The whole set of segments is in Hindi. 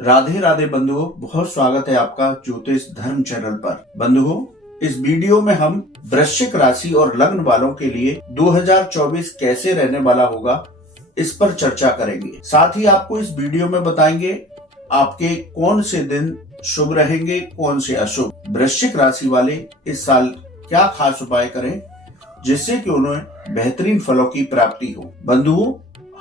राधे राधे बंधुओं, बहुत स्वागत है आपका ज्योतिष धर्म चैनल पर। बंधुओं, इस वीडियो में हम वृश्चिक राशि और लग्न वालों के लिए 2024 कैसे रहने वाला होगा, इस पर चर्चा करेंगे। साथ ही आपको इस वीडियो में बताएंगे आपके कौन से दिन शुभ रहेंगे, कौन से अशुभ। वृश्चिक राशि वाले इस साल क्या खास उपाय करें जिससे कि उन्हें बेहतरीन फलों की प्राप्ति हो। बंधुओं,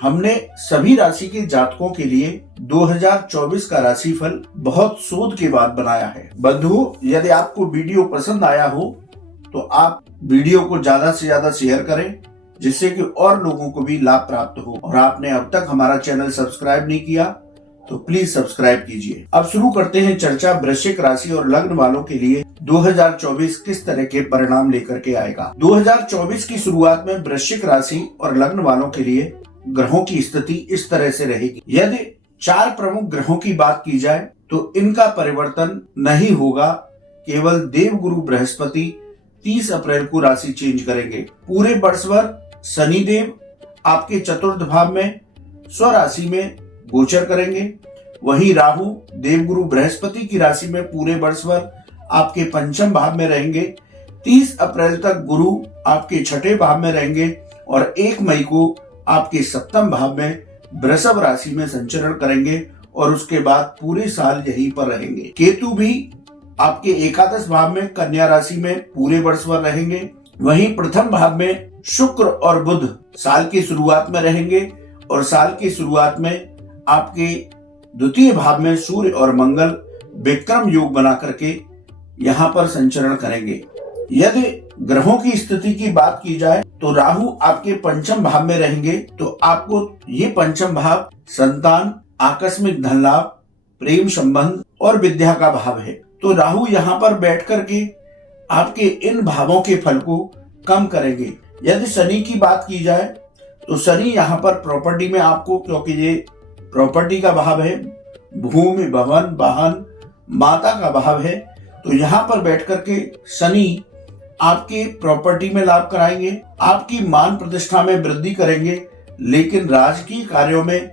हमने सभी राशि के जातकों के लिए 2024 का राशिफल बहुत शोध के बाद बनाया है। बंधुओं, यदि आपको वीडियो पसंद आया हो तो आप वीडियो को ज्यादा से ज्यादा शेयर करें जिससे कि और लोगों को भी लाभ प्राप्त हो। और आपने अब तक हमारा चैनल सब्सक्राइब नहीं किया तो प्लीज सब्सक्राइब कीजिए। अब शुरू करते हैं चर्चा वृश्चिक राशि और लग्न वालों के लिए 2024 किस तरह के परिणाम लेकर के आएगा। 2024 की शुरुआत में वृश्चिक राशि और लग्न वालों के लिए ग्रहों की स्थिति इस तरह से रहेगी। यदि 4 प्रमुख ग्रहों की बात की जाए तो इनका परिवर्तन नहीं होगा। केवल देवगुरु बृहस्पति 30 अप्रैल को राशि चेंज करेंगे। पूरे वर्ष भर शनिदेव आपके चतुर्थ भाव में स्वराशि में गोचर करेंगे। वहीं राहु देवगुरु बृहस्पति की राशि में पूरे वर्ष भर आपके पंचम भाव में रहेंगे। 30 अप्रैल तक गुरु आपके छठे भाव में रहेंगे और 1 मई को आपके सप्तम भाव में वृषभ राशि में संचरण करेंगे और उसके बाद पूरे साल यहीं पर रहेंगे। केतु भी आपके एकादश भाव में कन्या राशि में पूरे वर्ष भर रहेंगे। वहीं प्रथम भाव में शुक्र और बुध साल की शुरुआत में रहेंगे और साल की शुरुआत में आपके द्वितीय भाव में सूर्य और मंगल विक्रम योग बना करके यहाँ पर संचरण करेंगे। यदि ग्रहों की स्थिति की बात की जाए तो राहु आपके पंचम भाव में रहेंगे, तो आपको ये पंचम भाव संतान, आकस्मिक धन लाभ, प्रेम संबंध और विद्या का भाव है। तो राहु यहाँ पर बैठ करके आपके इन भावों के फल को कम करेंगे। यदि शनि की बात की जाए तो शनि यहाँ पर प्रॉपर्टी में आपको, क्योंकि ये प्रॉपर्टी का भाव है, भूमि, भवन, वाहन, माता का भाव है, तो यहाँ पर बैठ करके शनि आपके प्रॉपर्टी में लाभ कराएंगे, आपकी मान प्रतिष्ठा में वृद्धि करेंगे, लेकिन राजकीय कार्यों में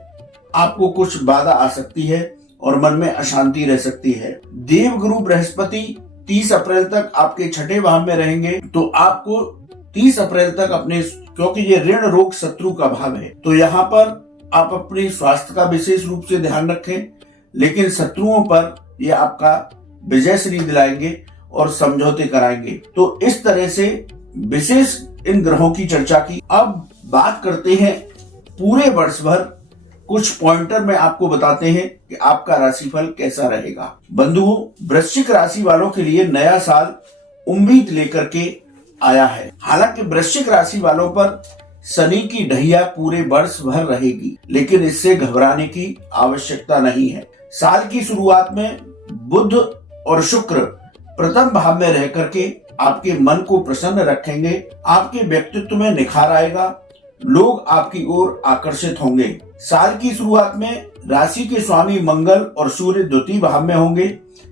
आपको कुछ बाधा आ सकती है और मन में अशांति रह सकती है। देवगुरु बृहस्पति 30 अप्रैल तक आपके छठे भाव में रहेंगे, तो आपको 30 अप्रैल तक अपने, क्योंकि ये ऋण रोग शत्रु का भाव है, तो यहाँ पर आप अपने स्वास्थ्य का विशेष रूप से ध्यान रखें, लेकिन शत्रुओं पर ये आपका विजय श्री दिलाएंगे और समझौते कराएंगे। तो इस तरह से विशेष इन ग्रहों की चर्चा की। अब बात करते हैं पूरे वर्ष भर, कुछ पॉइंटर में आपको बताते हैं कि आपका राशिफल कैसा रहेगा। बंधुओं, वृश्चिक राशि वालों के लिए नया साल उम्मीद लेकर के आया है। हालांकि वृश्चिक राशि वालों पर शनि की ढैया पूरे वर्ष भर रहेगी, लेकिन इससे घबराने की आवश्यकता नहीं है। साल की शुरुआत में बुध और शुक्र प्रथम भाव में रह करके आपके मन को प्रसन्न रखेंगे, आपके व्यक्तित्व में निखार आएगा, लोग आपकी ओर आकर्षित होंगे। साल की शुरुआत में राशि के स्वामी मंगल और सूर्य द्वितीय भाव में होंगे।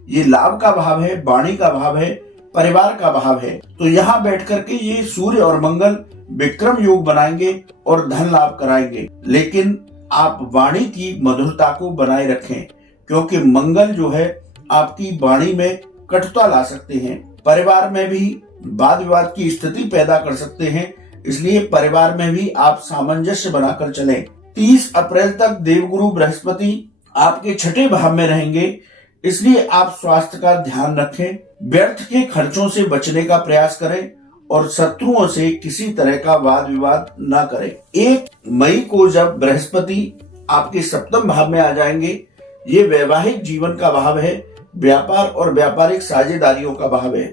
ये लाभ का भाव है, वाणी का भाव है, परिवार का भाव है। तो यहाँ बैठ करके ये सूर्य और मंगल विक्रम योग बनाएंगे और धन लाभ कराएंगे, लेकिन आप वाणी की मधुरता को बनाए रखें, क्योंकि मंगल जो है आपकी वाणी में कटुता ला सकते हैं, परिवार में भी वाद विवाद की स्थिति पैदा कर सकते हैं, इसलिए परिवार में भी आप सामंजस्य बनाकर चलें। 30 अप्रैल तक देवगुरु बृहस्पति आपके छठे भाव में रहेंगे, इसलिए आप स्वास्थ्य का ध्यान रखें, व्यर्थ के खर्चों से बचने का प्रयास करें और शत्रुओं से किसी तरह का वाद विवाद न करें। 1 मई को जब बृहस्पति आपके सप्तम भाव में आ जाएंगे, ये वैवाहिक जीवन का भाव है, व्यापार और व्यापारिक साझेदारियों का भाव है।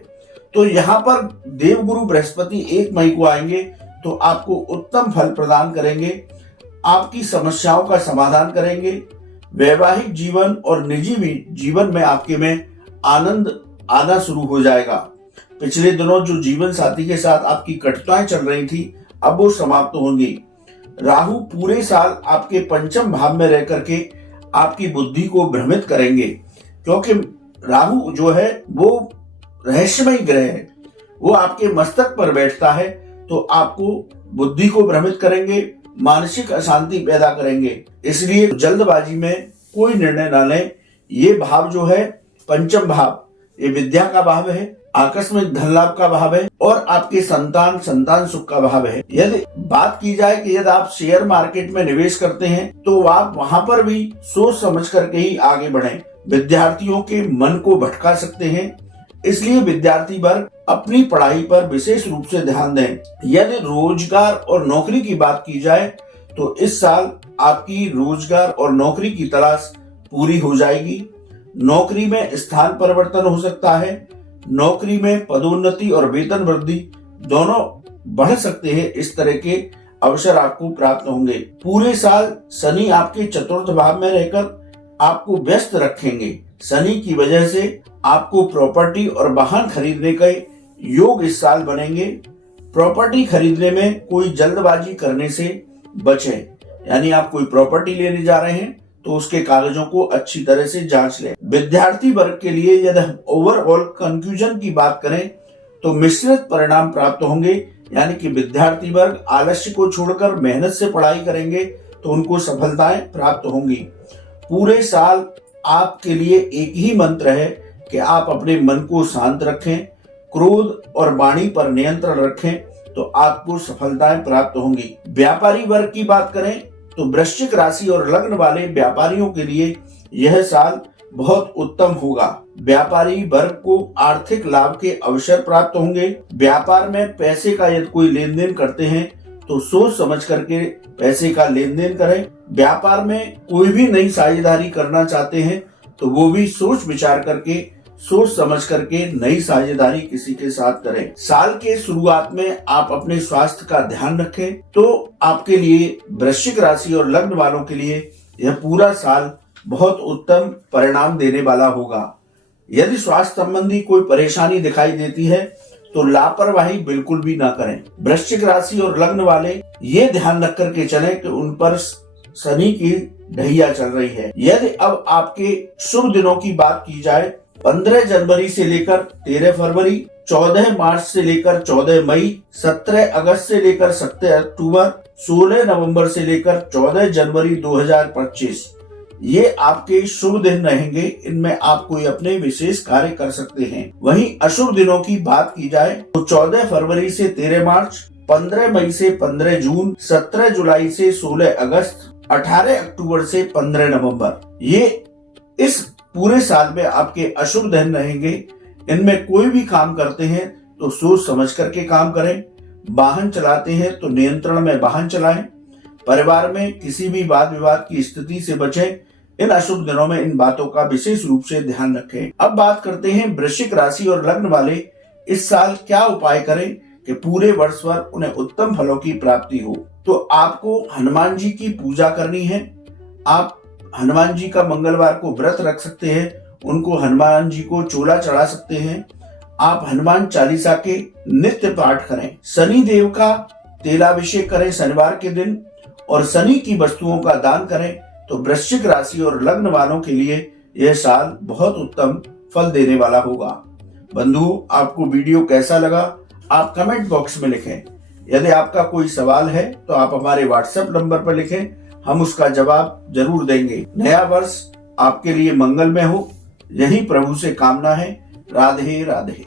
तो यहाँ पर देवगुरु बृहस्पति 1 मई को आएंगे तो आपको उत्तम फल प्रदान करेंगे, आपकी समस्याओं का समाधान करेंगे। वैवाहिक जीवन और निजी जीवन में आपके में आनंद आना शुरू हो जाएगा। पिछले दिनों जो जीवन साथी के साथ आपकी कटुताएं चल रही थी, अब वो समाप्त होंगी। राहु पूरे साल आपके पंचम भाव में रह करके आपकी बुद्धि को भ्रमित करेंगे, क्योंकि राहु जो है वो रहस्यमय ग्रह है, वो आपके मस्तक पर बैठता है, तो आपको बुद्धि को भ्रमित करेंगे, मानसिक अशांति पैदा करेंगे। इसलिए जल्दबाजी में कोई निर्णय ना लें, ये भाव जो है पंचम भाव, ये विद्या का भाव है, आकस्मिक धन लाभ का भाव है और आपके संतान सुख का भाव है। यदि बात की जाए कि यदि आप शेयर मार्केट में निवेश करते हैं तो आप वहां पर भी सोच समझ करके ही आगे बढ़ें। विद्यार्थियों के मन को भटका सकते हैं, इसलिए विद्यार्थी वर्ग अपनी पढ़ाई पर विशेष रूप से ध्यान दें। यदि रोजगार और नौकरी की बात की जाए तो इस साल आपकी रोजगार और नौकरी की तलाश पूरी हो जाएगी। नौकरी में स्थान परिवर्तन हो सकता है, नौकरी में पदोन्नति और वेतन वृद्धि दोनों बढ़ सकते हैं। इस तरह के अवसर आपको प्राप्त होंगे। पूरे साल शनि आपके चतुर्थ भाव में रहकर आपको व्यस्त रखेंगे। शनि की वजह से आपको प्रॉपर्टी और वाहन खरीदने के योग इस साल बनेंगे। प्रॉपर्टी खरीदने में कोई जल्दबाजी करने से बचें। यानी आप कोई प्रॉपर्टी लेने जा रहे हैं तो उसके कागजों को अच्छी तरह से जांच लें। विद्यार्थी वर्ग के लिए यदि हम ओवरऑल कंक्लूजन की बात करें तो मिश्रित परिणाम प्राप्त होंगे। यानी कि विद्यार्थी वर्ग आलस्य को छोड़कर मेहनत से पढ़ाई करेंगे तो उनको सफलताएं प्राप्त होंगी। पूरे साल आपके लिए एक ही मंत्र है कि आप अपने मन को शांत रखें, क्रोध और वाणी पर नियंत्रण रखें तो आपको सफलताएं प्राप्त होंगी। व्यापारी वर्ग की बात करें तो वृश्चिक राशि और लग्न वाले व्यापारियों के लिए यह साल बहुत उत्तम होगा। व्यापारी वर्ग को आर्थिक लाभ के अवसर प्राप्त होंगे। व्यापार में पैसे का यदि कोई लेन देन करते हैं तो सोच समझ करके पैसे का लेन देन करें। व्यापार में कोई भी नई साझेदारी करना चाहते हैं तो वो भी सोच विचार करके, सोच समझ करके नई साझेदारी किसी के साथ करें। साल के शुरुआत में आप अपने स्वास्थ्य का ध्यान रखें तो आपके लिए वृश्चिक राशि और लग्न वालों के लिए यह पूरा साल बहुत उत्तम परिणाम देने वाला होगा। यदि स्वास्थ्य संबंधी कोई परेशानी दिखाई देती है तो लापरवाही बिल्कुल भी ना करें। वृश्चिक राशि और लग्न वाले ये ध्यान रख करके चलें कि उन पर शनि की ढैया चल रही है। यदि अब आपके शुभ दिनों की बात की जाए 15 जनवरी से लेकर 13 फरवरी, 14 मार्च से लेकर 14 मई, 17 अगस्त से लेकर 17 अक्टूबर, 16 नवंबर से लेकर 14 जनवरी 2025 ये आपके शुभ दिन रहेंगे। इनमें आप कोई अपने विशेष कार्य कर सकते हैं। वहीं अशुभ दिनों की बात की जाए तो 14 फरवरी से 13 मार्च, 15 मई से 15 जून, 17 जुलाई से 16 अगस्त, 18 अक्टूबर से 15 नवंबर ये इस पूरे साल में आपके अशुभ दिन रहेंगे। इनमें कोई भी काम करते हैं तो सोच समझ करके काम करें। वाहन चलाते हैं तो नियंत्रण में वाहन चलाएं। परिवार में किसी भी वाद विवाद की स्थिति से बचें। इन अशुभ दिनों में इन बातों का विशेष रूप से ध्यान रखें। अब बात करते हैं वृश्चिक राशि और लग्न वाले इस साल क्या उपाय करें कि पूरे वर्ष भर उन्हें उत्तम फलों की प्राप्ति हो। तो आपको हनुमान जी की पूजा करनी है। आप हनुमान जी का मंगलवार को व्रत रख सकते हैं, उनको हनुमान जी को चोला चढ़ा सकते हैं। आप हनुमान चालीसा के नित्य पाठ करें। शनि देव का तेलाभिषेक करें शनिवार के दिन और शनि की वस्तुओं का दान करें तो वृश्चिक राशि और लग्न वालों के लिए यह साल बहुत उत्तम फल देने वाला होगा। बंधुओं, आपको वीडियो कैसा लगा आप कमेंट बॉक्स में लिखें। यदि आपका कोई सवाल है तो आप हमारे व्हाट्सएप नंबर पर लिखें, हम उसका जवाब जरूर देंगे। नया वर्ष आपके लिए मंगलमय हो, यही प्रभु से कामना है। राधे राधे।